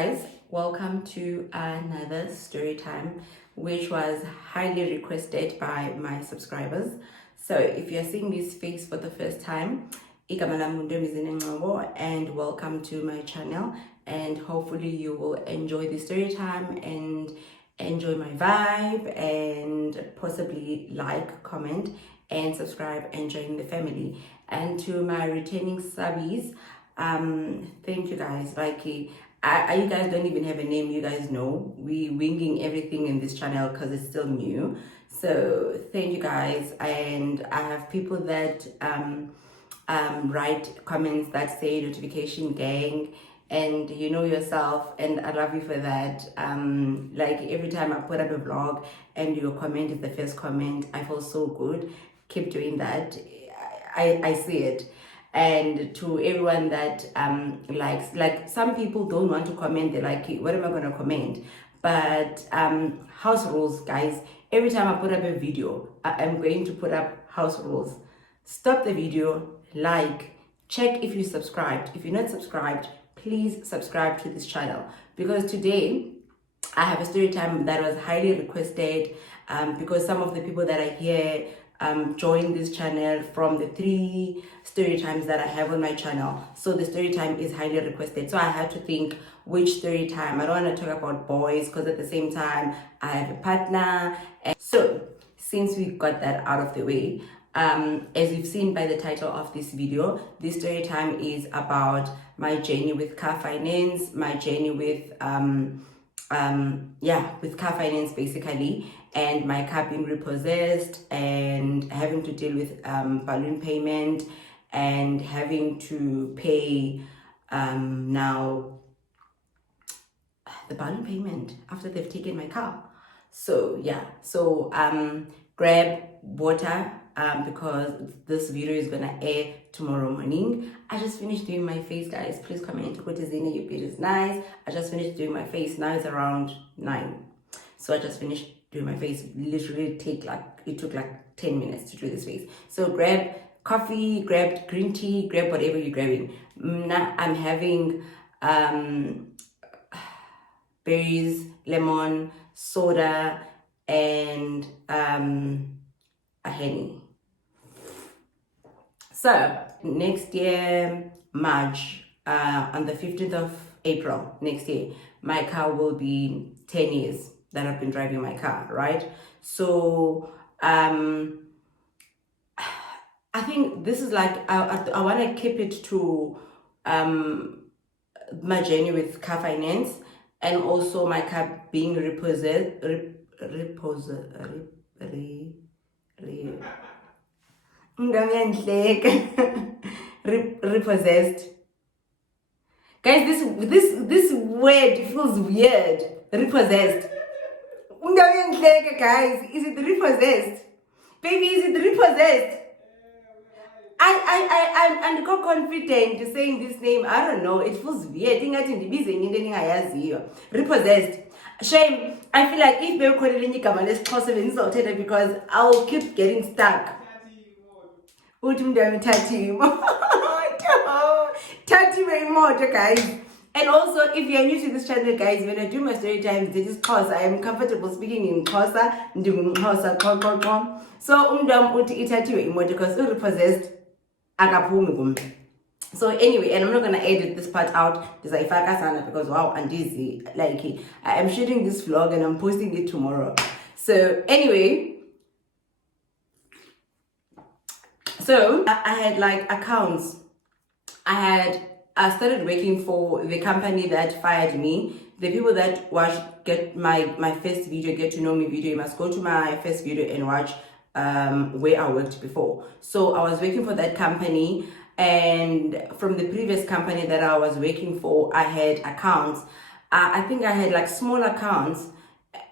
guys, welcome to another story time, which was highly requested by my subscribers. So if you're seeing this face for the first time, and welcome to my channel, and hopefully you will enjoy the story time and enjoy my vibe and possibly like, comment and subscribe and join the family. And to my returning subbies, thank you guys. You guys don't even have a name. You guys know we winging everything in this channel because it's still new. So thank you guys. And I have people that write comments that say notification gang, and you know yourself, and I love you for that. Like every time I put up a vlog and your comment is the first comment, I feel so good. Keep doing that. I see it. And to everyone that like some people don't want to comment, they're like, what am I going to comment? But house rules, guys. Every time I put up a video, I'm going to put up house rules. Stop the video, like, check if you subscribed. If you're not subscribed, please subscribe to this channel, because today I have a story time that was highly requested, because some of the people that are here join this channel from the 3 story times that I have on my channel. So the story time is highly requested. So I had to think which story time. I don't want to talk about boys because at the same time I have a partner. And so since we got that out of the way, as you've seen by the title of this video, this story time is about my journey with car finance, my journey with with car finance basically, and my car being repossessed and having to deal with balloon payment and having to pay now the balloon payment after they've taken my car. So grab water because this video is gonna air tomorrow morning. I just finished doing my face, guys. Please comment what is in it. Your beard is nice. I just finished doing my face. Now it's around 9, so I just finished doing my face. Literally it took like 10 minutes to do this face. So grab coffee, grab green tea, grab whatever you're grabbing. Now I'm having berries, lemon, soda, and a honey. So next year, March, on the 15th of April next year, my car will be 10 years that I've been driving my car, right? So I think this is like, I want to keep it to my journey with car finance, and also my car being repossessed. Repossessed. Guys, this word feels weird. Repossessed. Guys, is it repossessed? Baby, is it repossessed? I'm not confident saying this name. I don't know. It feels weird. Repossessed. Shame. I feel like if they're calling you Xhosa, because I'll keep getting stuck. Guys. And also, if you're new to this channel, guys, when I do my story times, this is Xhosa. I am comfortable speaking in Xhosa. So uti ithathiwe imoto because repossessed akaphumi kum. So anyway, and I'm not gonna edit this part out because wow, and dizzy, like I am shooting this vlog and I'm posting it tomorrow. So anyway, so I had like accounts. I started working for the company that fired me. The people that get my first video, get to know me video, you must go to my first video and watch where I worked before. So I was working for that company, and from the previous company that I was working for, I had accounts. I think I had like small accounts,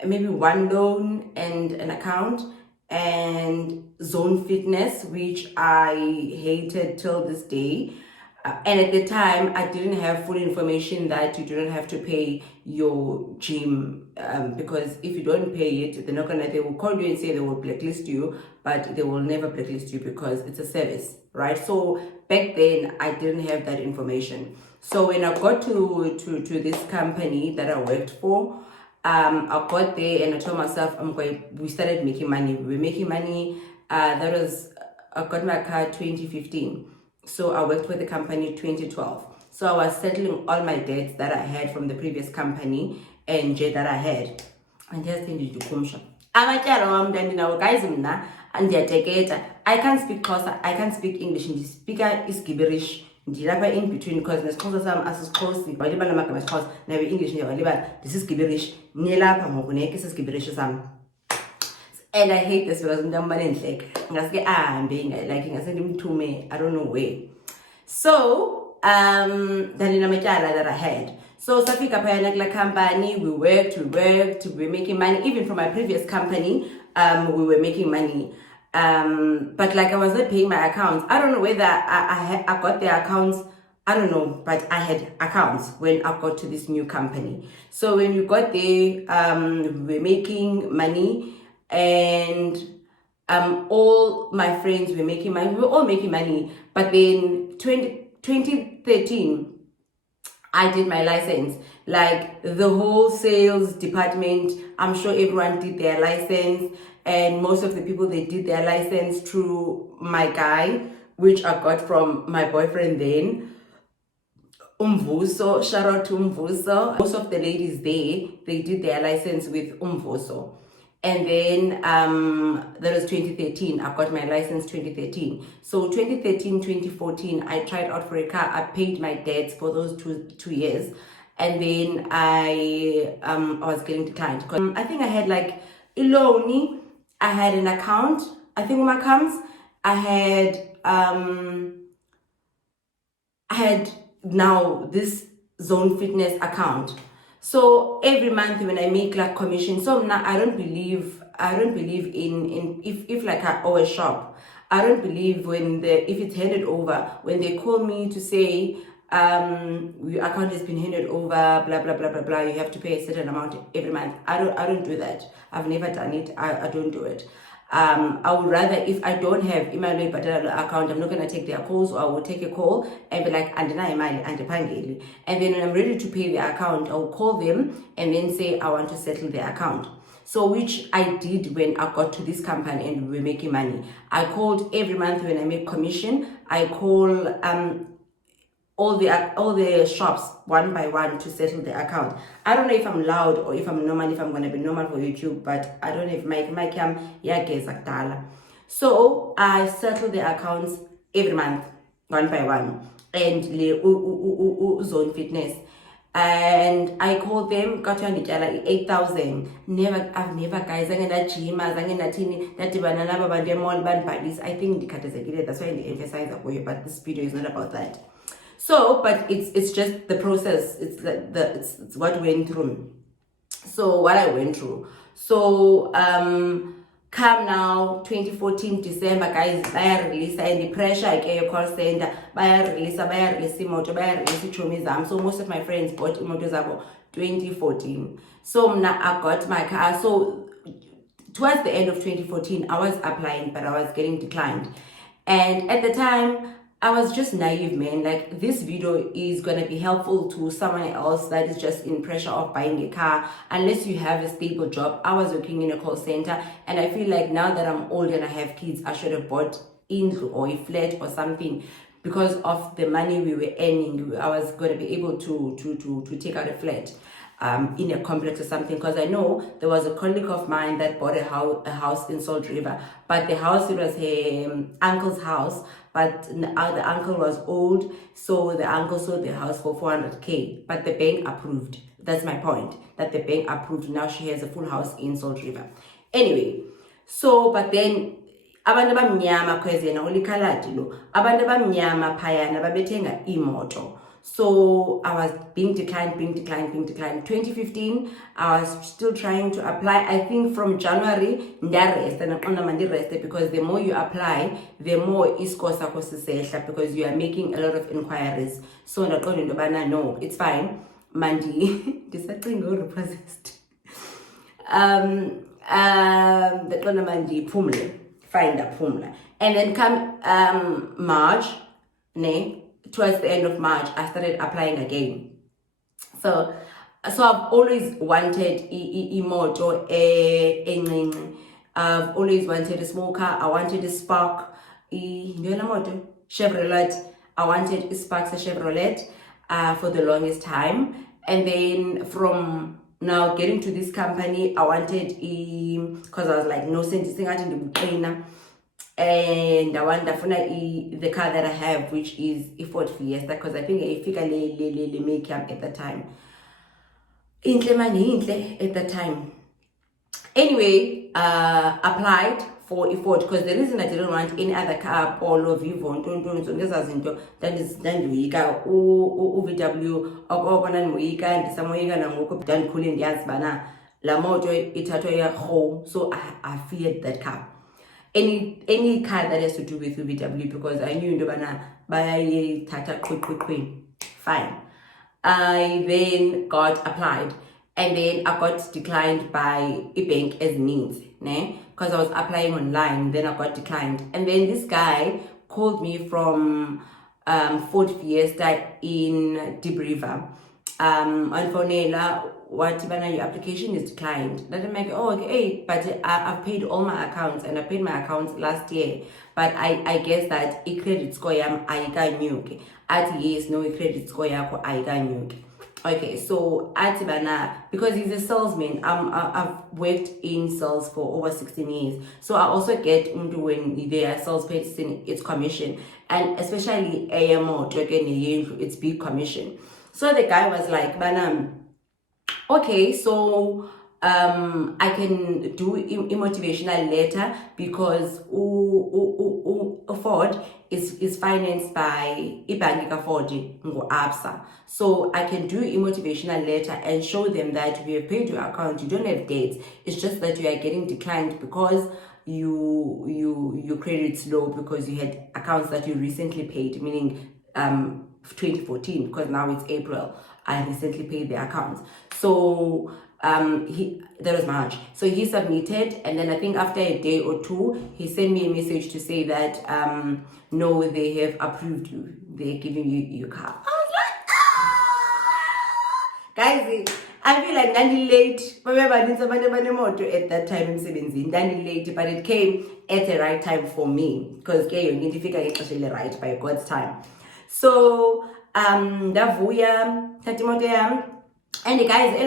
maybe one loan and an account, and Zone Fitness, which I hated till this day. And at the time, I didn't have full information that you don't have to pay your gym, because if you don't pay it, they will call you and say they will blacklist you, but they will never blacklist you because it's a service, right? So back then, I didn't have that information. So when I got to this company that I worked for, I got there and I told myself, we started making money. We were making money. I got my car 2015. So I worked with the company 2012. So I was settling all my debts that I had from the previous company and jet that I had. And just ended to kumsha. Guys, I can't speak Xhosa, I can't speak English, and speak is gibberish. In between because nesixhosa sam asisixhosi walibala amagama esixhosa nayo English walibala. This is gibberish nilapha ngoku neke sisigibberish sam. And I hate this because umntana endleka ngaske ahambe like ngasendimthume I don't know where. So ndaninametyala that I had. So safika phayana kula company, we worked, we were making money. Even from my previous company, we were making money. But like I was not paying my accounts. I don't know whether I got the accounts. I don't know, but I had accounts when I got to this new company. So when we got there, we were making money, and all my friends were making money. We were all making money. But then 2013, I did my license. Like the whole sales department, I'm sure everyone did their license. And most of the people, they did their license through my guy, which I got from my boyfriend then. Umvuso, shout out to Umvuso. Most of the ladies there, they did their license with Umvuso. And then that was 2013. I got my license 2013. So 2013, 2014, I tried out for a car. I paid my debts for those two years. And then I was getting declined. I think I had like Iloni. I had an account, I think my comes. I had now this Zone Fitness account. So every month when I make like commission, so now I don't believe in if like I owe a shop. I don't believe if it's handed over, when they call me to say your account has been handed over, blah blah blah blah blah, you have to pay a certain amount every month. I don't do that. I've never done it. I don't do it. I would rather, if I don't have imali patala account, I'm not gonna take their calls, or I will take a call and be like, and then when I'm ready to pay the account, I will call them and then say I want to settle the account. So which I did when I got to this company and we were making money. I called every month when I make commission. I call all the shops one by one to settle the account. I don't know if I'm loud or if I'm normal, if I'm gonna be normal for YouTube, but I don't know if my cam yakes. So I settle the accounts every month, one by one, and Zone Fitness. And I called them, got 8,000. I've never guys, gym, I think that's why I emphasize that for you, but this video is not about that. So, but it's just the process. It's what we went through. So what I went through. So come now 2014 December, guys, buy release and the pressure I get your call center, buy release motor, buy release chomizam. So most of my friends bought motors about 2014. So now I got my car. So towards the end of 2014, I was applying, but I was getting declined. And at the time, I was just naive, man. Like, this video is gonna be helpful to someone else that is just in pressure of buying a car, unless you have a stable job. I was working in a call center, and I feel like now that I'm old and I have kids, I should have bought in or a flat or something. Because of the money we were earning, I was gonna be able to take out a flat in a complex or something, because I know there was a colleague of mine that bought a house in Salt River, but the house, it was her uncle's house, but the uncle was old, so the uncle sold the house for 400k, but the bank approved. That's my point, that the bank approved. Now she has a full house in Salt River. Anyway, so but then abantu abamnyama khwezena ulikhaladi lo, abantu abamnyama phayana babethenga imoto. So I was being declined. 2015, I was still trying to apply. I think from January, because the more you apply, the more iskosa kosisehla, because you are making a lot of inquiries. So no, it's fine. Mandi, repossessed. The mandi pumle, find a pumla. And then come March, ne? towards the end of March, I started applying again. So I've always wanted imoto encinci. I've always wanted a small car. I wanted a Spark, Chevrolet. I wanted a Spark, a Chevrolet, for the longest time. And then from now getting to this company, I wanted because I was like, no sense, I didn't cleaner. And I want the car that I have, which is a Ford Fiesta, because I think I figure le make up at the time. Intle at the time. Anyway, applied for a Ford because the reason I didn't want any other car, Polo, Vivo, VW, so I feared that car. Any car that has to do with VW, because I knew fine. I then got applied, and then I got declined by a bank as means, because I was applying online. Then I got declined, and then this guy called me from Ford Fiesta in Deep River. On Fonela, what your application is declined. That I'm like, oh, okay, but I've paid all my accounts, and I paid my accounts last year. But I guess that a credit score I got new. At yes, no credit score I got new. Okay, so because he's a salesman, I've worked in sales for over 16 years. So I also get when they are salesperson, it's commission, and especially AMO, it's big commission. So the guy was like, okay, so I can do a motivational letter because Ford is financed by Ibangi Ford ABSA. So I can do a motivational letter and show them that we have paid your account, you don't have debts. It's just that you are getting declined because your credit's low because you had accounts that you recently paid, meaning 2014, because now it's April. I recently paid the accounts. So that was March. So he submitted, and then I think after a day or two, he sent me a message to say that no, they have approved you. They're giving you your car. I was like, guys, I feel like I'm late. At that time in I'm late, but it came at the right time for me because you need to figure it actually right by God's time. So Davuya, Tatimotea. And the guys, it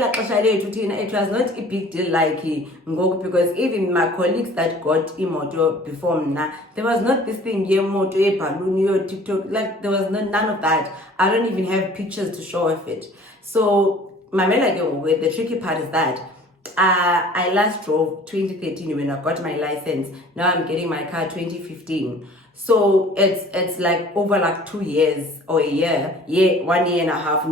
was not a big deal like because even my colleagues that got imoto before me, there was not this thing, moto, balloon, TikTok, like there was none of that. I don't even have pictures to show of it. So my the tricky part is that I last drove 2013 when I got my license. Now I'm getting my car 2015. So it's like over like 2 years or a year, 1 year and a half.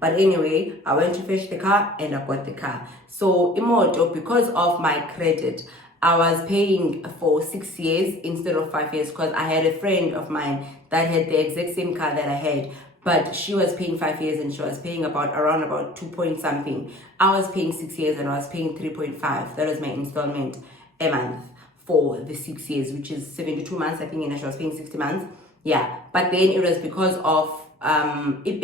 But anyway, I went to fetch the car and I got the car. So imoto, because of my credit, I was paying for 6 years instead of 5 years because I had a friend of mine that had the exact same car that I had, but she was paying 5 years and she was paying around about 2 point something. I was paying 6 years and I was paying 3.5. That was my installment a month for the 6 years, which is 72 months. I think, and she was paying 60 months. Yeah, but then it was because of it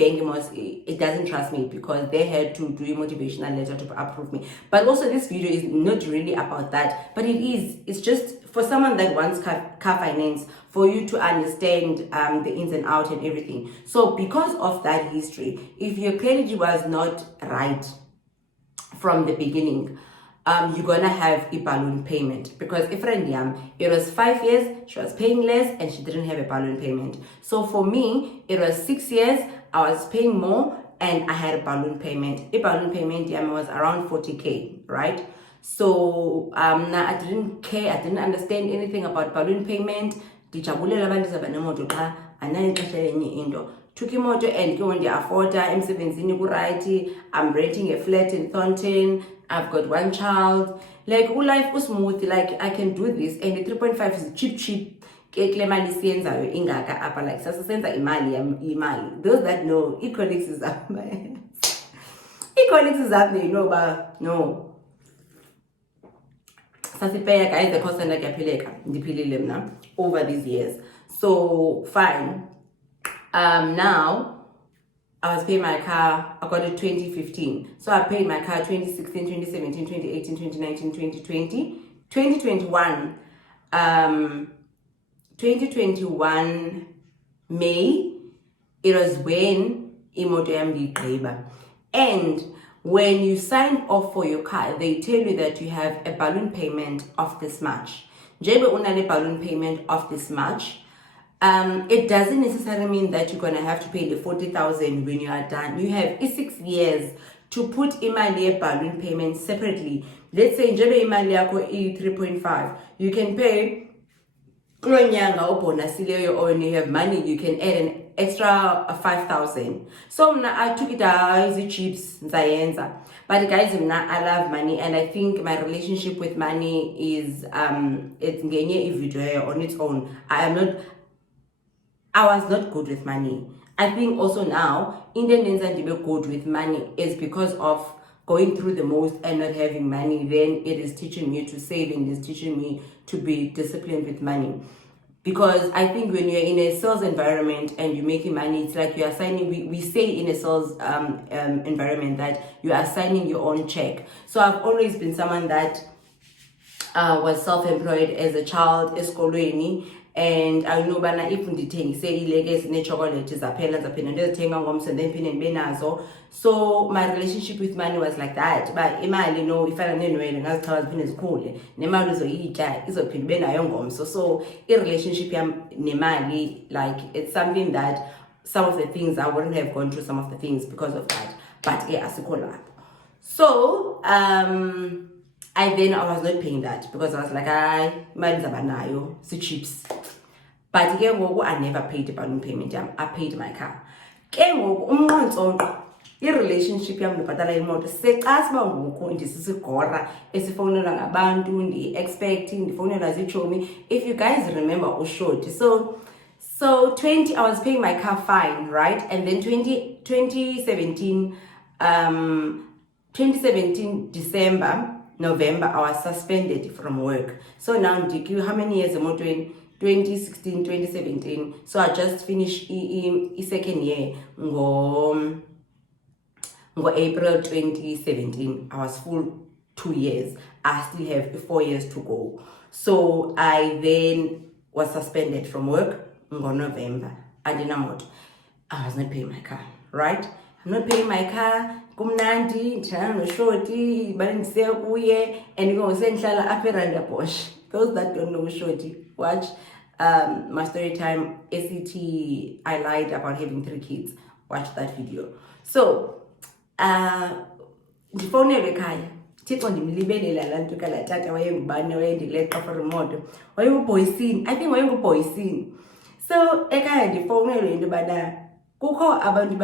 doesn't trust me because they had to do a motivational letter to approve me. But also this video is not really about that, but it's just for someone that wants car finance, for you to understand the ins and outs and everything. So because of that history, if your credit was not right from the beginning, you're gonna have a balloon payment because a friend it was 5 years, she was paying less and she didn't have a balloon payment. So for me, it was 6 years, I was paying more and I had a balloon payment. A balloon payment was around 40K, right? So now I didn't care, I didn't understand anything about balloon payment. Took imoto and go on the afforder M7 I'm renting a flat in Thornton. I've got 1 child. Like life was smooth, like I can do this, and the 3.5 is cheap. Like those that know economics is up my economics is up there, you know, but no. Sasipeya guys, the cost and the over these years. So fine. Now I was paying my car, I got it 2015. So I paid my car 2016, 2017, 2018, 2019, 2020, 2021. 2021 May, it was when imoto yami igqiba. And when you sign off for your car, they tell you that you have a balloon payment of this much. Njebe unale balloon payment of this much. It doesn't necessarily mean that you're gonna have to pay the 40,000 when you are done. You have 6 years to put imali balloon payment separately. Let's say njebe imali yako 3.5, you can pay or when you have money, you can add an extra 5,000. So I took it as chips, but guys, I love money, and I think my relationship with money is it's on its own. I was not good with money. I think also now Indians and good with money is because of going through the most and not having money. Then it is teaching me to save, and it is teaching me to be disciplined with money. Because I think when you're in a sales environment and you're making money, it's like you are signing, we say in a sales environment that you are signing your own check. So I've always been someone that was self-employed as a child, eskolweni, and I know bana if ndithengise ileke ne-chocolate zaphela ndizithenga ngomso and then phinde ndibe nazo. So my relationship with money was like that. But imali no ifana nenwele ngazichaza ziphinde zikhule, nemali uzoyitya izophinda ibe nayo ngomso. So i-relationship yam nemali, like, it's something that some of the things I wouldn't have gone through some of the things because of that. But yeah, asikho lapho. So I was not paying that because I was like, imali zabanayo, si chips. But again, I never paid the balloon payment. I paid my car. I-relationship yam nobhatala imoto sexa siba ngoku ndisisigora esifonelwa ngabantu ndi-expecting ndifonelwa ziitshomi. If you guys remember ushoti, so 20 I was paying my car fine, right? And then 2017 November I was suspended from work. So now how many years am I doing? 2016, 2017. So I just finished second year April 2017. I was full 2 years. I still have 4 years to go. So I then was suspended from work in November. I was not paying my car, right? I'm not paying my car. Kumnandi, no shorty, bandise kuye, and you go send Shala Aperanda Bosch. Those that don't know shorty, watch my story time ACT. I lied about having 3 kids. Watch that video. So ndifonelwe ekhaya thixo ndimlibelela laa nto kala tata wayengubani wayendileqa for imoto wayenguboyisini. I think wayenguboyisini. So ekhaya ndifonelwe into yobana kukho abantu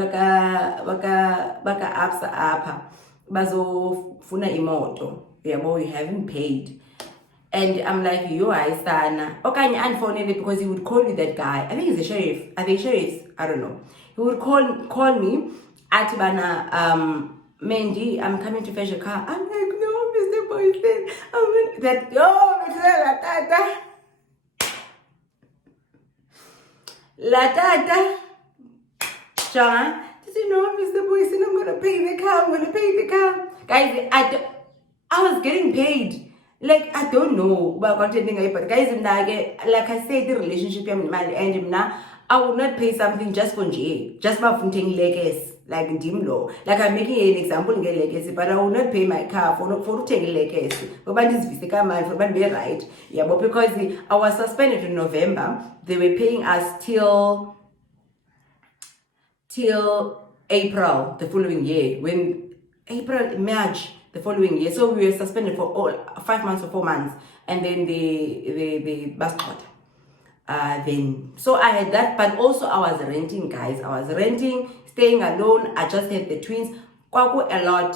baka-absa apha bazofuna imoto, yabo, you haven't paid. And I'm like, yo, ayisana. Okanye andifonele because he would call me, that guy. I think he's a sheriff. Are they sheriffs? I don't know. He would call me at bana, Mandy, I'm coming to fetch a car. I'm like, no, Mr. Boyfriend. La tata. John, does he know, Mr. Boyfriend? I'm gonna pay the car. Guys, I was getting paid. Like, I don't know about contending, but guys, like I said, the relationship and I would not pay something just for J, just for funting legacy, like Dimlo. Like, I'm making an example in legacy, but I will not pay my car for taking legacy. But this is right. Yeah, but because I was suspended in November, they were paying us till April the following year. March the following year. So we were suspended for 5 months or 4 months, and then the bus cut. Then so I had that, but also I was renting, guys. I was renting, staying alone. I just had the twins. Kwaku a lot.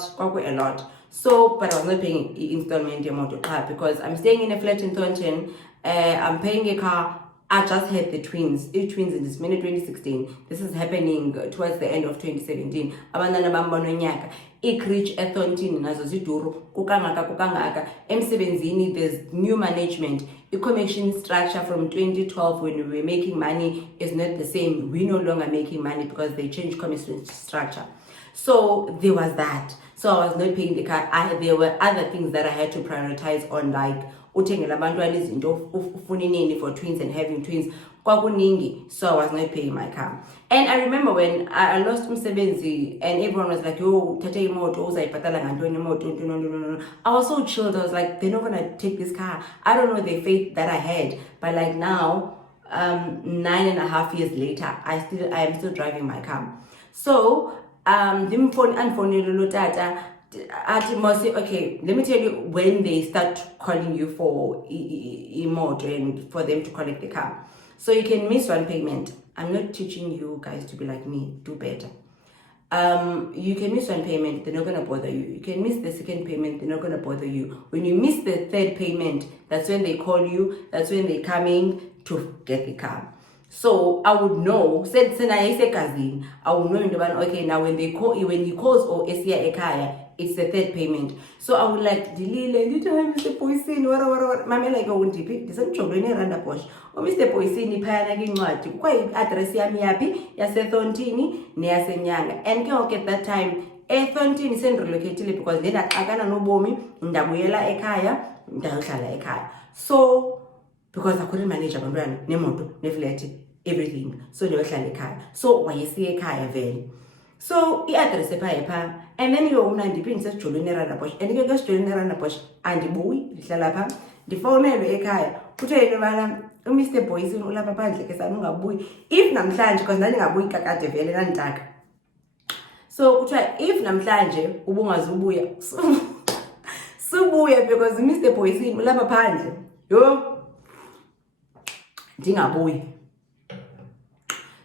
So, but I was not paying installment amount of car because I'm staying in a flat in Thornton. I'm paying a car I just had the twins in this minute 2016. This is happening towards the end of 2017. Abantwana bam banonyaka i-reach ethontin nazo ziduru kukangaka emsebenzini. There's new management. The commission structure from 2012 when we were making money is not the same. We no longer making money because they changed commission structure. So there was that. So I was not paying the car. There were other things that I had to prioritize on, like uthengela abantwana izinto ufuna inini for twins and having twins kwakuningi. So I was not paying my car. And I remember when I lost umsebenzi and everyone was like, yo, thatha imoto uzayibhatala ngantoni imoto. I was so chilled. I was like, they're not gonna take this car. I don't know the faith that I had, but like now 9.5 years later, I am still driving my car. So okay, let me tell you when they start calling you for motor and for them to collect the car. So you can miss one payment. I'm not teaching you guys to be like me, do better. You can miss one payment, they're not going to bother you. You can miss the second payment, they're not going to bother you. When you miss the third payment, that's when they call you, that's when they're coming to get the car. So I would know, I would know, okay, now when they call you, when he calls or Esia Ekaya, it's the third payment. So I would like, Mr. Poisin, what, Mamma like, I won't depict this. I'm children around the bush. Or Mr. Poisin, Payanagi, quite address Yamiapi, Yasethontini, Neasenyanga. And can get that time, Ethontini send relocated because then I can't no bomi, Ndabuela Ekaya, Ndalshala Ekaya. So, because I couldn't manage a run, Nemoto, Nefleti, everything. So they were like, so why you see a kaya very. So he addressed a pipe, and then you own the princess children around the bush, and you go straight around the bush, and the boy, the salapa, the phone a kaya, put a Mr. Poison, Ulapa, like a son of boy, if Namslange, because nothing a boy cat a very and tag. So if Namslange, Ubuma Zubuya, Subuya, because Mr. Poison, Ulapa Panje, yo. Dinga boy.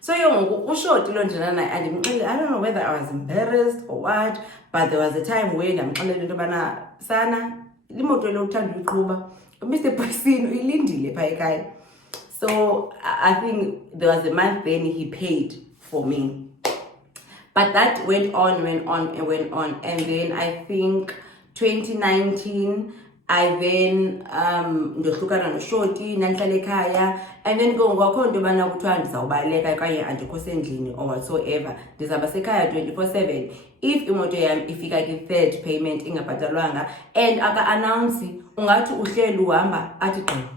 So you short I don't know whether I was embarrassed or what, but there was a time when I'm calling Bana Sana, Limoto Utanduba, Mr. Poisin, Ilindile Paikai. So I think there was a month then he paid for me. But that went on. And then I think 2019, I then ndohlukana noshoti nanhlala ekhaya, and then go ngakhonto bana kuthiwa ndizawubaleka kanye andikho or whatsoever, ndizaba sekhaya 24/7 if imoto yami ifika ki-third payment ingabhatalwanga and aka-announce ungathi uhleli uhamba athi gqi.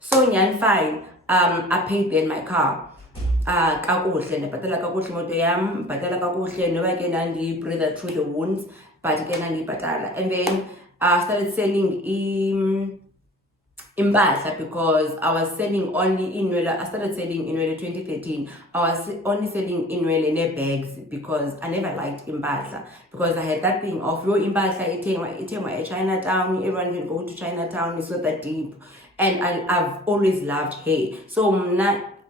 So nyani fine, I paid then my car kakuhle, ndabhatala kakuhle imoto yami, mbhatala kakuhle noba ke breathe through the wounds, but ke ndandiyibhatala. And then I started selling impahla because I was selling only inwele. I started selling inwele 2013. I was only selling inwele bags because I never liked impahla, because I had that thing of your impahla itengwa Chinatown. Everyone can go to Chinatown. It's not that deep, and I've always loved hair. So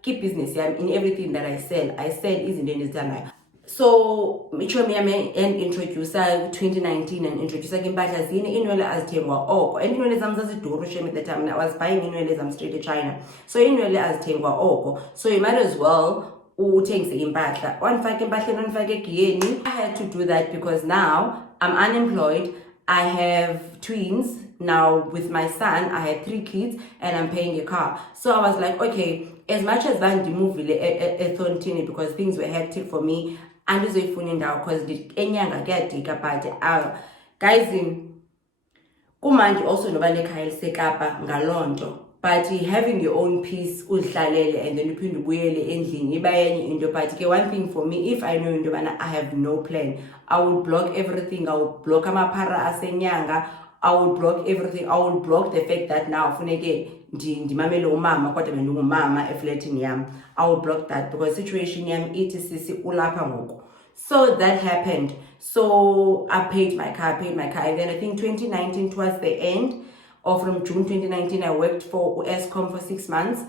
keep business. In everything that I sell isn't anything. So micho miyame and introducer 2019 and introducer kimpahla zini inwele azithengwa oko, and inwele zami zaziduru shem at the time. I was buying inwele zami straight to China, so inwele azithengwa oko. So you might as well uthengise impahla, wanifake impahla wanifake egiyeni. I had to do that because now I'm unemployed. I have twins now with my son. I had 3 kids and I'm paying a car. So I was like, okay, as much as Vandi moved Ethontini because things were hectic for me, and this way phone now because enyanga kuyadika, but guys kumanje also nobane khaya sekapa ngalonto, but having your own peace uzihlalele and then uphinde ubuyele endlini iba yenye into. But ke one thing for me, if I know into bana I have no plan, I will block everything. I will block amapara asenyanga, I will block everything. I will block the fact that now funeke ndimamele umama kodwa bendingumama eflatini yami. I will block that because situation yami ithi sisi ulapha ngoku. So that happened. So I paid my car. And then I think 2019 towards the end, or from June 2019, I worked for Eskom for 6 months.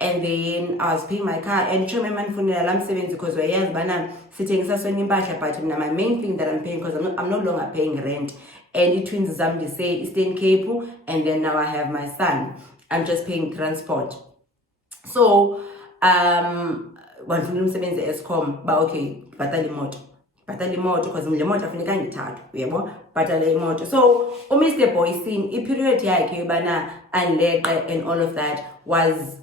And then I was paying my car. And show my man for the alarm 7 because we're young, but sitting but my main thing that I'm paying, because I'm no longer paying rent. And the twins Zamdi say Eastern Cape, and then now I have my son. I'm just paying transport. So wandifuna umsebenzi escom ba okay bhatala imoto because le moto afuneka ngithathu uyabo bhatala imoto. So uMr Boysin iperiod yakhe yobana andileqe and all of that was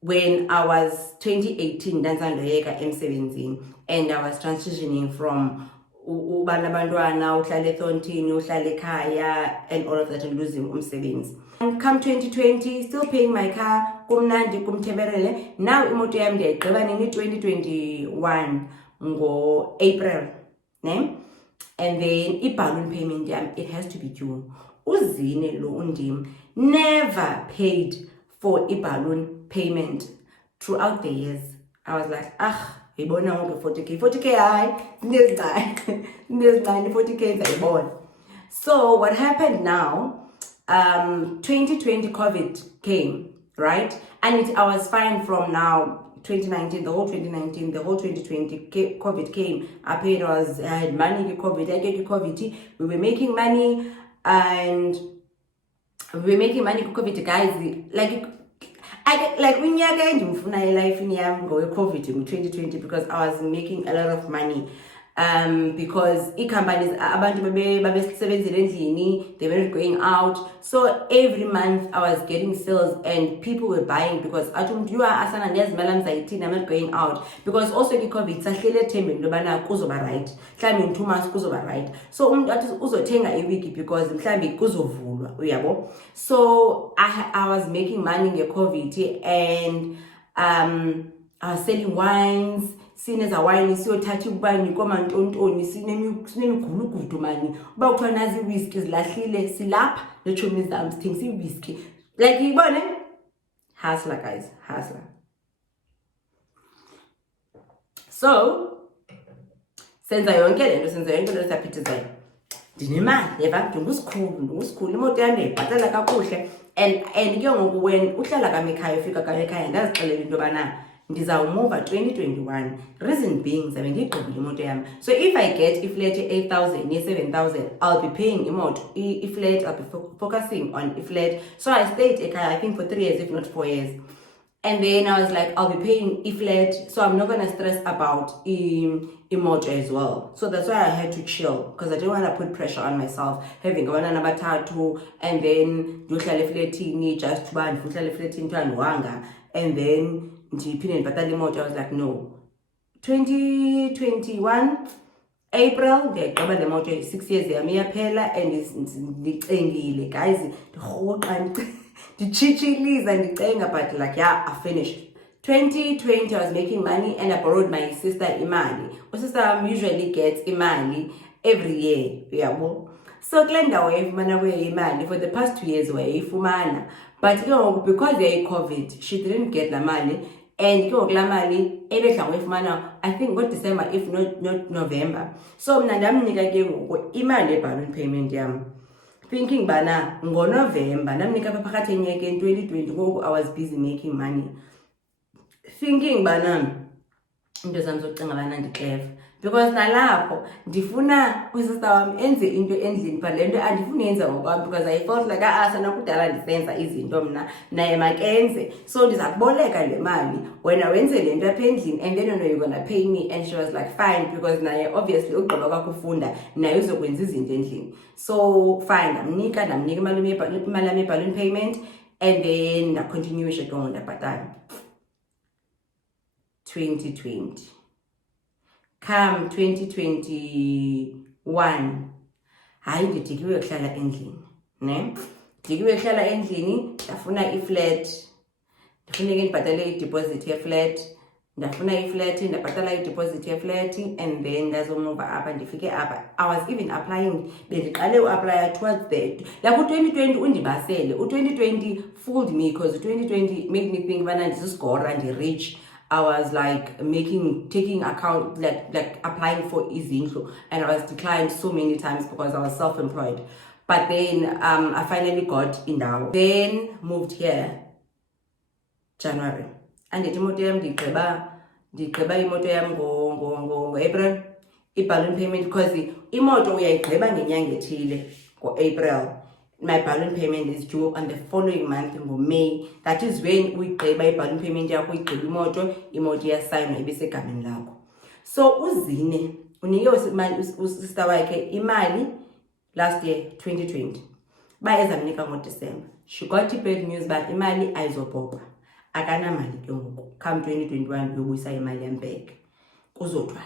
when I was 2018 ndandisandoyeka emsebenzini and I was transitioning from uba nabantwana uhlala eThontini uhlala ekhaya and all of that and losing umsebenzi. And come 2020 still paying my car kumnandi kumtheberele. Now imoto yami ndiyayigqiba nini 2021 ngo-April ne, and then i-balloon payment yami it has to be due. Uzine lo undim never paid for i-balloon payment throughout the years. I was like, yibona ngoku 40k hayi ndinezincane 40k ndiyayibona. So what happened now, 2020 COVID came, right? And I was fine from now 2019, the whole 2019, the whole 2020 COVID came. I had money COVID, I get COVID, we were making money and we were making money COVID, guys. Like when you're going to life in COVID in 2020 because I was making a lot of money. Because companies they weren't going out, so every month I was getting sales and people were buying because I told you I'm not going out because also COVID right in 2 months right, so a week because so I was making money in COVID and I was selling wines. Sineza wine siyothatha ubani komantontoni sinemigulugudu mani uba kuthiwa nazi whisky zilahlile silapha nechomi zami sithengisa i-whisky like yibone hustler guys, hustler. So senza yonke lento saphithizela ndinemali yeva ndingusikhulu imoto yami ndiyibhatala kakuhle and ke ngoku when uhlala kami ekhaya ufika kami ekhaya ndazixelela into yobana ndizawumuva 2021, reason being zabe ndigqibile imoto yami. So if I get iflat 8,000 7,000 I'll be paying imoto iflat, I'll be focusing on iflat. So I stayed ekhaya I think for 3 years if not 4 years, and then I was like I'll be paying iflat, so I'm not gonna stress about imoto as well. So that's why I had to chill because I didn't want to put pressure on myself having abantwana abathathu and then ndiyohlala eflatini just uba ndihlala eflatini ndiwanga and then ndiphinde ndibhatala imoto. I was like no, 2021 April ndiyayigqiba le moto 6 years yami iyaphela and ndicengile guys, ndirhoqa ndichichiliza ndicenga but like yeah I finished. 2020 I was making money and I borrowed my sister imali. Usister usually gets imali every year uyabo, so kule ndawo yayifumana kuyo imali for the past 2 years wayeyifumana but because yayi-COVID she didn't get la mali and ke ngoku laa mali ebedla ngoyifumana I think ngoDecember if not November. So mna ndamnika ke ngoku imali ye-balloon payment yam thinking bana ngoNovember ndamnika apha phakathi enyakeni 2020 ngoku I was busy making money thinking bana into zami zokucinga bana ndiclever because nalapho ndifuna usister wami enze into endlini but le nto andifuni yenza ngokwami because I felt like sanakudala ndisenza izinto mna naye makenze, so ndiza kuboleka le mali wena wenze le nto apha endlini and then you're gonna pay me. And she was like fine because naye obviously ugqiba kwakufunda naye uzokwenza izinto endlini. So fine, ndamnika imali yami balloon payment and then ndacontinue ke ngoku ndabhatala. 2020 come 2021 hayi ndidikiwe ukuhlala endlini ne, ndidikiwe ukuhlala endlini ndafuna iflat, ndifuneke ndibhatale i-deposit ye-flat, ndafuna iflat ndabhatala i-deposit ye-flat and then ndazomuva apha ndifike apha. I was even applying, bendiqale uapply towards the like u-2020 undibasele. U-2020 fooled me because u-2020 made me think bana ndizisgora ndi-rich. I was like taking account, like applying for izindlu, and I was declined so many times because I was self-employed. But then I finally got in now. Then moved here January. And the imoto yam ndigqiba imoto yam ngo-April. I-balloon payment because imoto uyayigqiba ngenyanga ethile ngo-April. my balloon payment is due on the following month in May. That is when we pay by balloon payment yakho igqiba imoto iyasayinwa ibisegameni lakho. So uzine unike usister wakhe imali last year 2020 bayezamnika ngoDecember. She got bad news but imali ayizobhobha akanamali ke ngoku come 2021 yobuyisa imali yambeke kuzothwala.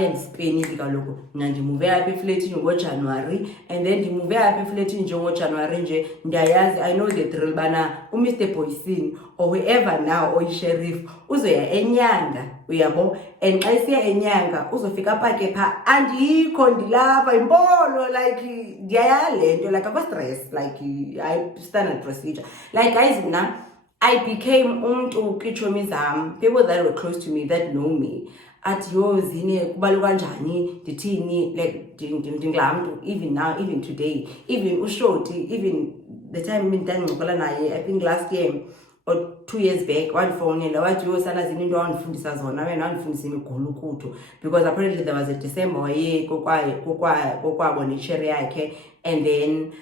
Yendisipeyinile kaloku mna ndimuve apha efletini ngoJanuary and then ndimuve apha efletini nje ngoJanuary nje ndiyayazi I know the drill bana uMr Boysin or whoever now oyisheriff uzoya enyanga uyabo and xa isiya enyanga uzofika phake pha andikho ndilapha impolo like ndiyayale nto like akho stress like I standard procedure like guys mna I became umuntu kitshomi zam people that were close to me that know me at yozine kubalwa kanjani ndithini like ndingla mntu even now even today even ushoti even the time ndandincokola naye I think last year or 2 years back wandifonela wathi yosana zini into awandifundisa zona wena wandifundisa imigulukuthu because apparently there was a December waye kokwabo ne-cherry yakhe and then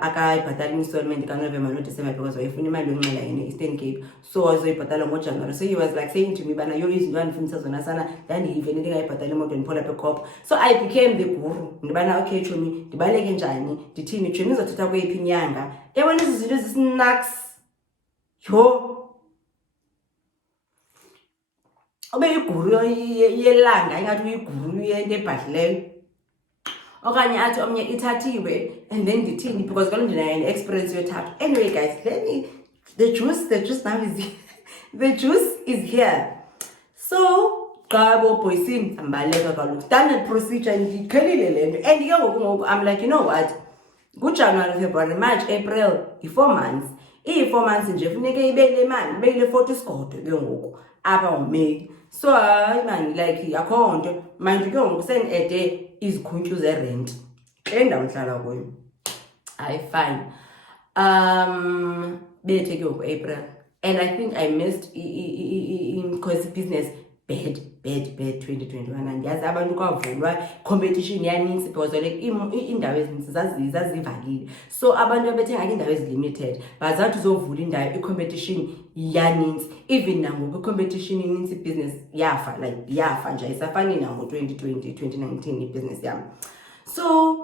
akayibhatala installment kaNovember noDecember because wayefuna imali yonxela yena Eastern Cape so wazoyibhatala ngoJanuary so he was like saying to me bana yo izinto andifundisa zona sana ndandiyive ndingayibhatala imoto ndiphola apha eCopa so I became the guru ndibana okay chomi ndibaleke njani ndithini chomi izothatha kweyiphi inyanga yabona ezi zinto zisnacks yo ube iguru yelanga ingathi uyiguru yento ebhadlileyo okanye athi omnye ithathiwe and then ndithini because kaloku ndinayo experience yothatha. Anyway guys, let me the juice now is the juice is here. So Gabo Boysin ambaleka kaloku standard procedure ndikhelile lento and ke ngoku I'm like you know what January, February, March, April i4 months i4 months nje funeke ibele imali ibele 40 sikodo ke ngoku apha ngoMay so man like akho nto manje ke ngoku sengede izikhuntyu zerent endawo nhlala kuyo I fine bethe ke ngoApril and I think I missed because business bad 2021 andiyazi abantu kwavulwa competition yaninzi because like indawo ezininzi zazivalile so abantu abethenga indawo ezilimited bazathi uzovula indawo icompetition yaninzi even nangoku icompetition ininzi business yafa nje isafani nango 2020 2019 ibusiness yami so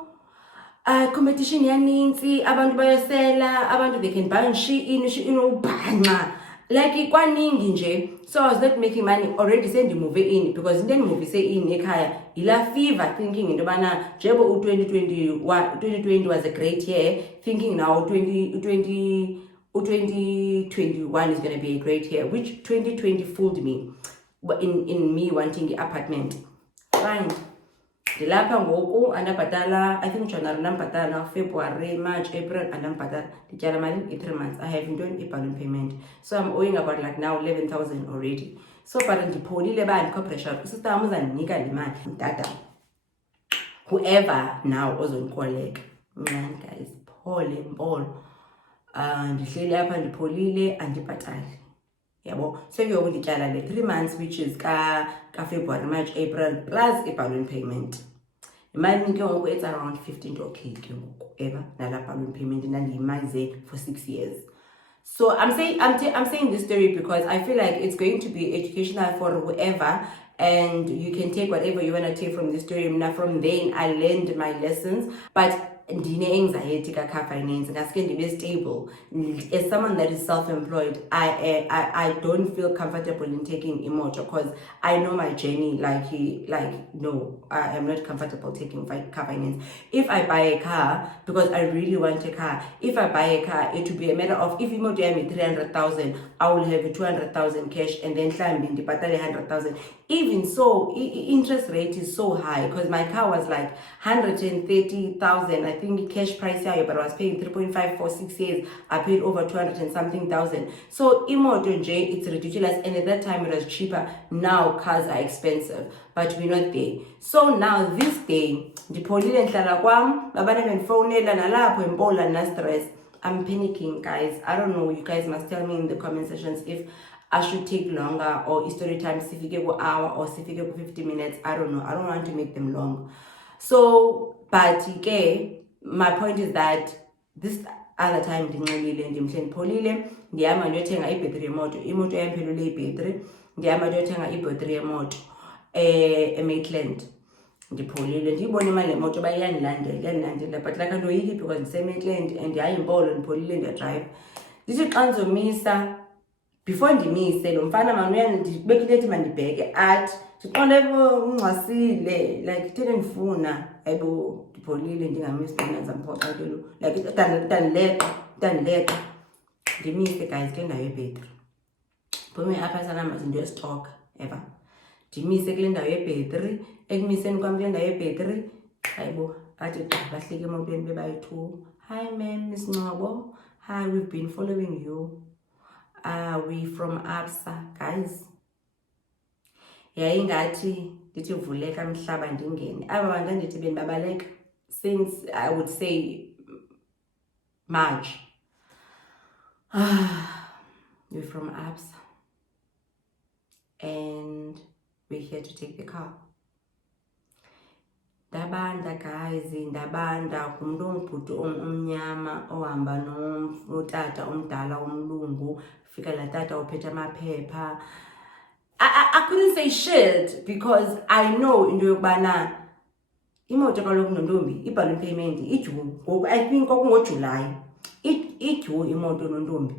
competition yaninzi abantu bayosela abantu they can buy in ubhanqa like kwaningi nje so I was not making money already sendimove in because into endimuvise in ekhaya ila fever thinking into bana jebo u2020 was a great year thinking now 2021 is going to be a great year which 2020 fooled me but in me wanting an apartment fine dilapha ngoku andabhatala I think January ndambhatala February March April andambhatala ndityala mali i3 months I have into balloon payment so I'm owing about like now 11,000 already so but ndipholile ba ndikho pressure usister wam uzandinika le mali dada whoever now ozondikoleka man guys phole impolo ndihleli apha ndipholile andibhatali yabo so ke ndityala le 3 months which is ka February March April plus a balloon payment imali ke ngoku it's around 15k ke ngoku ever nala balloon payment ndandiyimaze for 6 years so I'm saying this story because I feel like it's going to be educational for whoever and you can take whatever you want to take from this story. Now from then I learned my lessons but ndine anxiety ka car finance ngaske ndibe stable as someone that is self-employed I don't feel comfortable in taking imoto because I know my journey like no I am not comfortable taking car finance. If I buy a car because I really want a car, if I buy a car it will be a matter of if imoto yami 300,000 I will have 200,000 cash and then mhlambi ndibhatale 100,000. Even so interest rate is so high because my car was like 130,000 I think cash price here, but I was paying 3.5 for 6 years. I paid over 200 and something thousand. So imoto nje it's ridiculous and at that time it was cheaper. Now cars are expensive but we're not there. So now this day ndipholile nhlala kwam babane bendifonela nalapho impola na stress. I'm panicking guys. I don't know, you guys must tell me in the comment sections if I should take longer or story time sifike ku hour or sifike ku 50 minutes. I don't know. I don't want to make them long. So but ke my point is that this other time ndinxibile ndimhle ndipholile ndihamba ndiyothenga ibhetri yemoto, imoto yamphelule ibhetri, ndihamba ndiyothenga ibhetri yemoto eMaitland. Ndipholile ndiyibona imali lemoto uba iyandilandela but like andoyiki because ndiseMaitland and hayi impolo ndipholile ndiyadrayiva. Ndithi xa ndizomisa, before ndimise lo mfana mani uyandibekile ethi mandibheke athi ndiqonde ungcwasile like thina ndifuna ayibo ndipholile ndingamisi ndingenza mphoxa ke lo like utandileqa ndimise guys kule ndawo yebhetri. Phume apha sanama ndiyostock eva ndimise kule ndawo yebhetri. Ekumiseni kwam kule ndawo yebhetri ayibo athi bahlike emotweni bebayi-2. Hi ma'am, Miss Ngobo. Hi, we've been following you. We from Absa, guys. Yayingathi ndithi vuleka mhlaba ndingene. Aba bantu andithi bendibabaleka since I would say March. We're from Absa. And we're here to take the car. Ndabanda guys, ndabanda kumntu ongubhuti omnyama ohamba notata omdala omlungu. Fika la tata ophethe amaphepha. I couldn't say shit because I know into yokubana imoto kaloku nontombi ibhalwe payment idue ngoku I think kwakungoJuly. Idue imoto nontombi.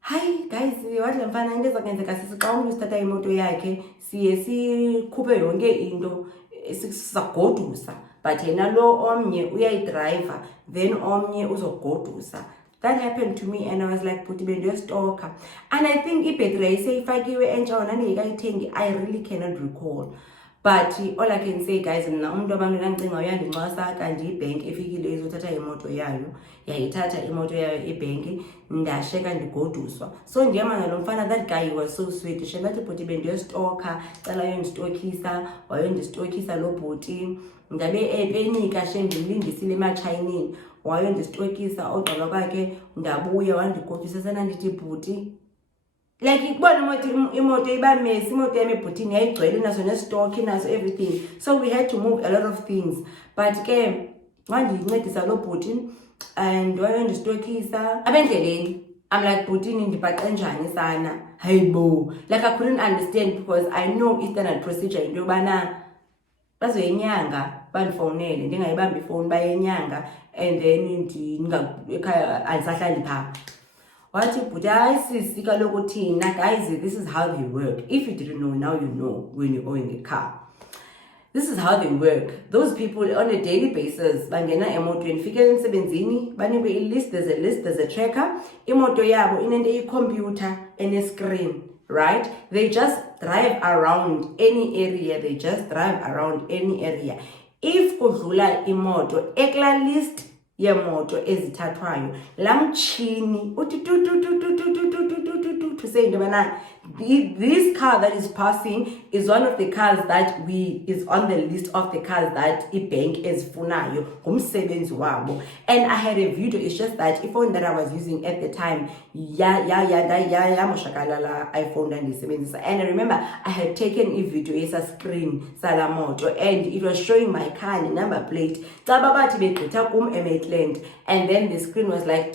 Hi guys, wathi le mfana into ezakenzeka sisi xa umntu sithatha imoto yakhe siye sikhuphe yonke into sisagodusa but yena lo omnye uyayidrayiva then omnye uzogodusa. That happened to me and I was like but bendiyostoka and I think ibhetri yayiseyifakiwe entsha wona ndingekayithengi. I really cannot recall but all I can say guys, mna umuntu abantu nandicinga uyandinxwasa kanti ibhenki efikile izothatha imoto yayo yayithatha imoto yayo ibhenki ndasheka ndigoduswa. So ndiyamana lo mfana, that guy was so sweet. Shebathi bhuti bendiyostoka cela uyondistokisa, wayondistokisa lo bhuti ndabe enika ndimlindisile emachayinini wayondistokisa. Ogqiba kwakhe ndabuya wandigodusisa sana ndithi bhuti like ikubona imoto iba mess, imoto yami ebhutini yayigcwele naso nestock naso everything, so we had to move a lot of things but ke wandincedisa lo bhuti and wayondistokisa abendleleni. I'm like bhutini ndibhaxe njani sana hayibo, like I couldn't understand because I know standard procedure into yobana bazoyinyanga bandifowunele ndingayibambi ifowuni bayenyanga and then ndingaekhaya andisahlali phaa. Wathi bhuti hayi sisi kaloku thina guys, this is how they work. If you didn't know, now you know when you're owning a car. This is how they work. Those people on a daily basis bangena emotweni fikele emsebenzini banikwe i-list, there's a list, there's a tracker. Imoto yabo inento iyi-computer ene-screen, right? They just drive around any area. They just drive around any area. If kudlula imoto ekla list yemoto ezithathwayo la mtshini uthi to say into yobana this car that is passing is one of the cars that is on the list of the cars that ibank ezifunayo ngumsebenzi wabo. And I had a video, it's just that iphone that I was using at the time yamoshakala la iphone ndandiyisebenzisa, and I remember I had taken a video esa screen sala moto and it was showing my car and number plate xa babathi begqitha kum eMaitland, and then the screen was like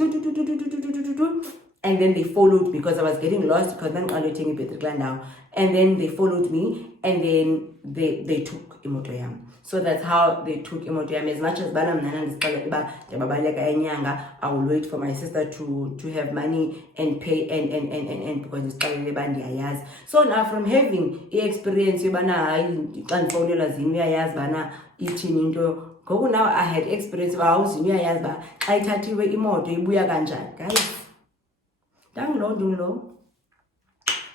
and then they followed because I was getting lost because then I'm taking Petrikla now, and then they followed me and then they took imoto yam. So that's how they took imoto yam. As much as bana mnana ndisibaleka jababaleka enyanga, I will wait for my sister to have money and pay and because ndisibalele bandiyayazi. So now from having experience yobana hayi xa ndifowunelwa zini uyayazi bana ithini into, ngoku now I had experience uba awuzini uyayazi uba xa ithathiwe imoto ibuya kanjani guys. Ndangilo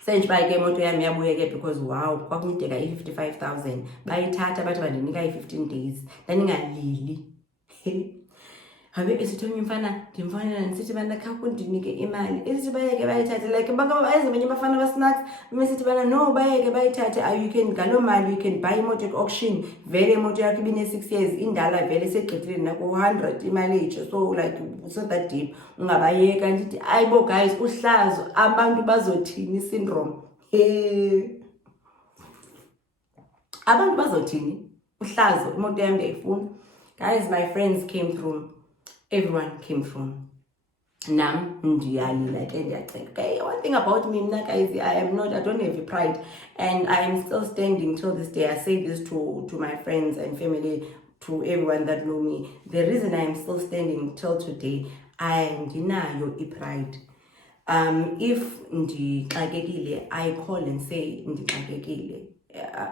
senje ke imoto yami yabuye ke because wow kwakumdeka i-55,000 bayithatha bathi bandinika i-15 days ndandingalili. Habe esithonye mfana ndimfanele ndisithi bana kha kundinike imali esithi bayeke bayithathe like bayezenye bafana basnacks besithi bana no bayeke bayithathe. You can ngalo mali you can buy imoto auction vele imoto yakho ibine 6 years indala vele segqithile nako 100 imali etsho, so like so that deep ungabayeka. Ndithi ayibo guys uhlazo abantu bazothini syndrome abantu bazothini uhlazo imoto yami ndiyayifuna Guys, my friends came through. Everyone came through. Nam ndiyalila ke ndiyacela. Okay, one thing about me, guys, I don't have pride, and I am still standing till this day. I say this to my friends and family, to everyone that know me. The reason I am still standing till today, I ndinayo pride. If ndixakekile, I call and say ndixakekile.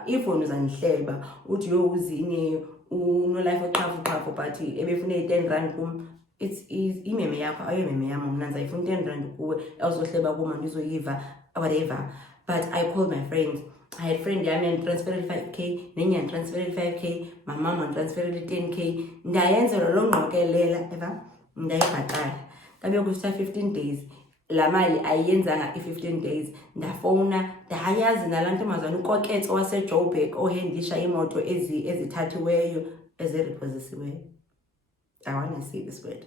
If uzandihleba uthi yo uzine unolife oqhafu but ebefuna i-10 rand kum, it's imeme yakho ayomeme yami mna ndizayifuna 10 rand kuwe awuzohleba kuma ndizoyiva whatever. But I called my friends. I had friend yami yanditransferele 5k, nenye yanditransferele 5k, my mama yanditransferele 10k. Ndayenzela lo ngqokelela eva ndayibhatala. Kabe kusa 15 days. La mali ayenzanga i-15 days. Ndafona ndayazi nalantombazana ukoketso waseJoburg ohendisha imoto ezithathiweyo ezirepossessiweyo. I want to say this word.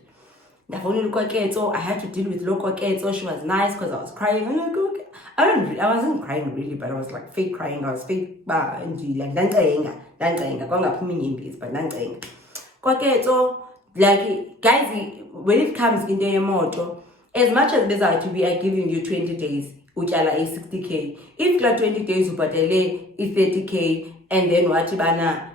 Ndafona ukoketso. I had to deal with lokoketso. She was nice because I was crying. I'm like, okay. I wasn't crying really, but I was like fake crying. I was fake like dancenga kwangaphumi inyembezi, but dancenga koketso. Like, guys, when it comes into yemoto, as much as we are giving you 20 days, utyala 60k. If like 20 days ubhatele 30k, and then watibana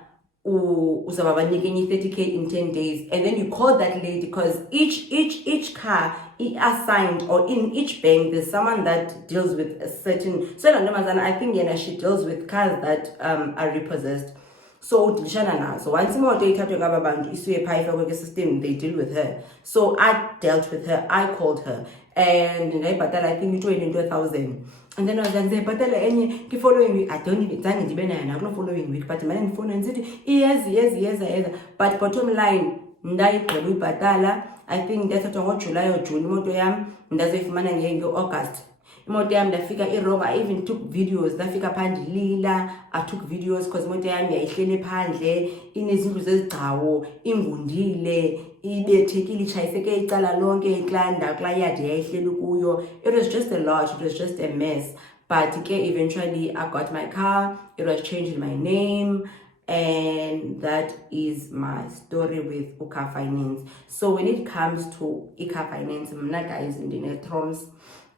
uzababanike 30k in 10 days, and then you call that lady, because each car assigned, or in each bank there's someone that deals with a certain. So I think she deals with cars that are repossessed. So once imoto ithathwe ngaba bantu isuye phaa ifakwe system, they deal with her. So I dealt with her. I called her and ndayibhatala I think 20,000. And then I was like, ndizayibhatala enye ki-following week. I don't even zange ndibe nayo nakulo following week, but manje ndifuna ndisithi iyeza. But bottom line, ndayigqiba uyibhatala. I think ndathathwa ngoJuly or June imoto yam, ndazoyifumana nge-August. Imoto yami ndafika wrong. I even took videos. Ndafika phandle lila. I took videos because imoto yami yayihlele phandle, inezindlu zezigcawu, ingundile, ibethekile, itshayiseke icala lonke, iklanda kula yard yayihleli kuyo. It was just a lot. It was just a mess. But eventually I got my car. It was changed my name. And that is my story with Uka Finance. So when it comes to Uka Finance, mna guys in the netrons,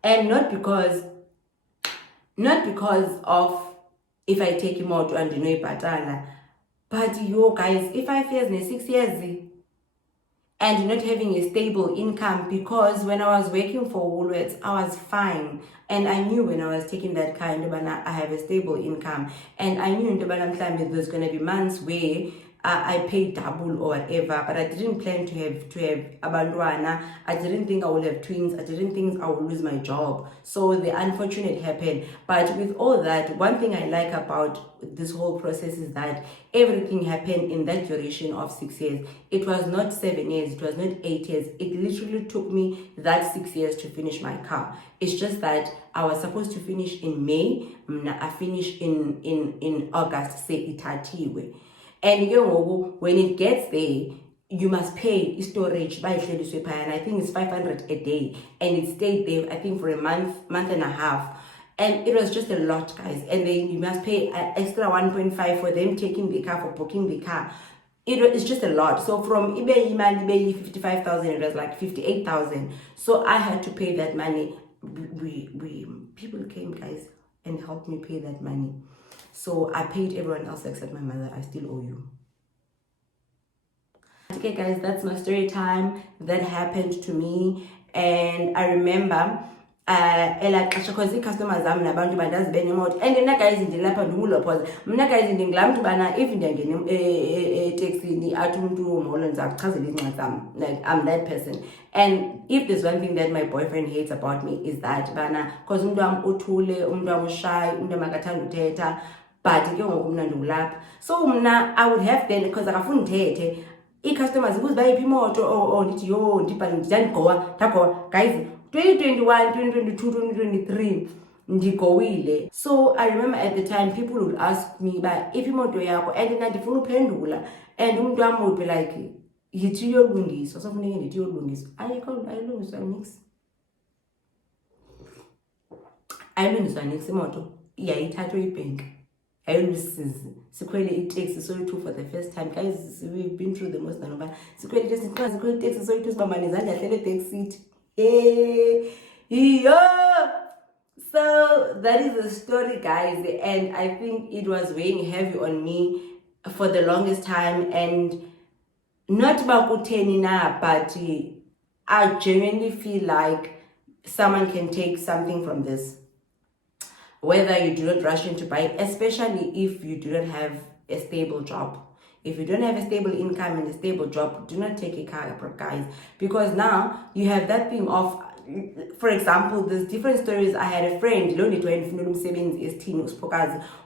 and not because of if I take him out and patala, but yo guys, if 5 years and 6 years and not having a stable income, because when I was working for Woolworths, I was fine. And I knew when I was taking that car, I have a stable income. And I knew there's going to be months where I paid double or whatever, but I didn't plan to have abantwana. I didn't think I would have twins. I didn't think I would lose my job. So the unfortunate happened. But with all that, one thing I like about this whole process is that everything happened in that duration of 6 years. It was not 7 years. It was not 8 years. It literally took me that 6 years to finish my car. It's just that I was supposed to finish in May. I finished in August. Say ithathiwe. And when it gets there, you must pay storage by and I think it's 500 a day, and it stayed there I think for a month and a half, and it was just a lot, guys. And then you must pay an extra 1.5 for them taking the car, for booking the car. It's just a lot. So from eBay 55,000, it was like 58,000. So I had to pay that money. We people came, guys, and helped me pay that money. So I paid everyone else except my mother. I still owe you. Okay, guys, that's my story time. That happened to me. And I remember because i-customers zami nabantu bandazibene imoto, and mna guys ndilapha ndingulophoza. Mna guys ndingilaa mntu bana if ndiyangena eteksini athi umntu molo ndizakuchazela iincwadi zam. Like, I'm that person. And if there's one thing that my boyfriend hates about me is that bana, because umntu wam uthule, umntu wam ushy, umntu wam akathanda uthetha, but ke ngoku mna ndingulapha. So mna I would have then, because akafuni ndithethe, i-customers ibuze bayiphi imoto, ndithi yo ndibhale ndagowa guys. 2021, 2022, 2023, ndigowile. So I remember at the time people would ask me, but if imoto yakho, and ndifuna uphendula, and umntu wam would be like, yithi iyolungiswa, so funeke ndithi iyolungiswa. Ayilungiswa nix. Ayilungiswa nix imoto, yayithathwe ibhenki. Sikwele iteksi soyi-2 for the first time. Guys, we've been through the most nanoba. Sikwele iteksi soyi-2 sibamba nezandla ahlele back seat. Yo! So that is the story, guys, and I think it was weighing heavy on me for the longest time, and not bakuteni na, but I genuinely feel like someone can take something from this, whether you do not rush into buy, especially if you do not have a stable job. If you don't have a stable income and a stable job, do not take a car, guys, because now you have that thing of, for example, there's different stories. I had a friend, lonely to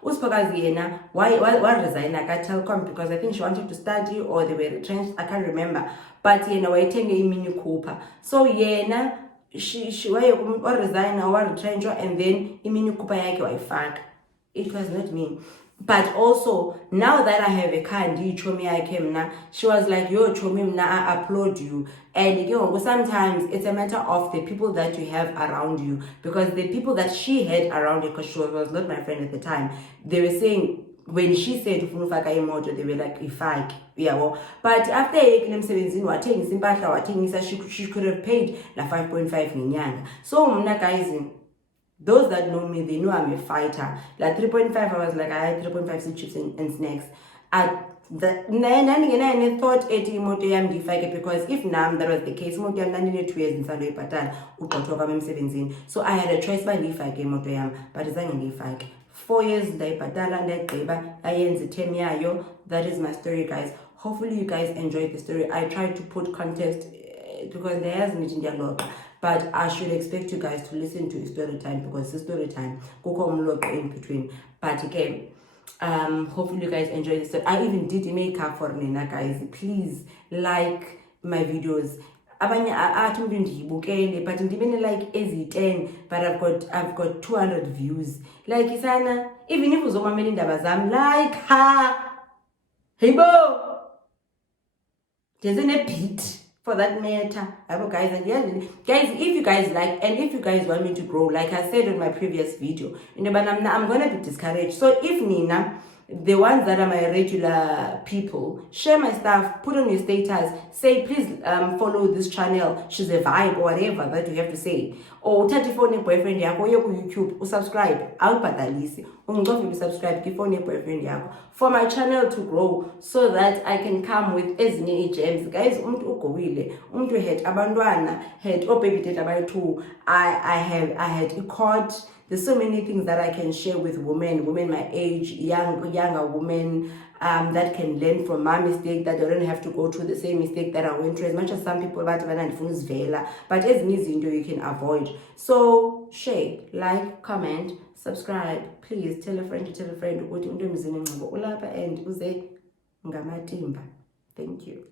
Uspokazi yena, why resign at Telkom? Because I think she wanted to study or they were retrenched, I can't remember. But yena waiting a Mini Cooper. So yena, she or resign or retrench, and then Mini Cooper yake waifaka. It was not me. But also, now that I have a car, and Chomi I came now, she was like, yo, Chomi, now I applaud you. And you know, sometimes it's a matter of the people that you have around you. Because the people that she had around her, because she was not my friend at the time, they were saying, when she said, they were like, ifak. Yeah, well, but after she could have paid la 5.5 ninyanga. So, guys, those that know me, they know I'm a fighter. Like 3.5, I was like, I had 3.5 chips and snacks. I thought 80 moto yam ndifake, because if now that was the case, moto yam nandine 2 years inside ipatala uqotoka mem17. So I had a choice by ndifake moto yam, but zange ndifake. 4 years ndayipatala ndagqiba ayenze 10 yayo. That is my story, guys. Hopefully you guys enjoyed the story. I tried to put context because there hasn't been dialogue. But I should expect you guys to listen to story time, because it's story time. In between. But again, hopefully you guys enjoy this story. I even did makeup for Nina, guys. Please like my videos. Abanye athi umuntu ndiyibukele, but ndibene like ezi10, but I've got 200 views. Like isana, even if uzomamela indaba zami, like ha. Heybo. There's a beat. For that matter, guys, and yeah, guys, if you guys like, and if you guys want me to grow, like I said in my previous video, I'm gonna be discouraged. So if Nina, the ones that are my regular people, share my stuff, put on your status, say please follow this channel, she's a vibe, or whatever that you have to say, or uthathe phone boyfriend yakho uye ku YouTube usubscribe, awubhatalisi ungcofe subscribe ki phone boyfriend yakho for my channel to grow, so that I can come with ezinye gems. Guys, umuntu ugowile, umuntu had abantwana, had baby date abayi2, I had a court. There's so many things that I can share with women my age, younger women, that can learn from my mistake, that they don't have to go through the same mistake that I went through. As much as some people but as easy you can avoid. So share, like, comment, subscribe. Please tell a friend to tell a friend. And uze ngamatimba. Thank you.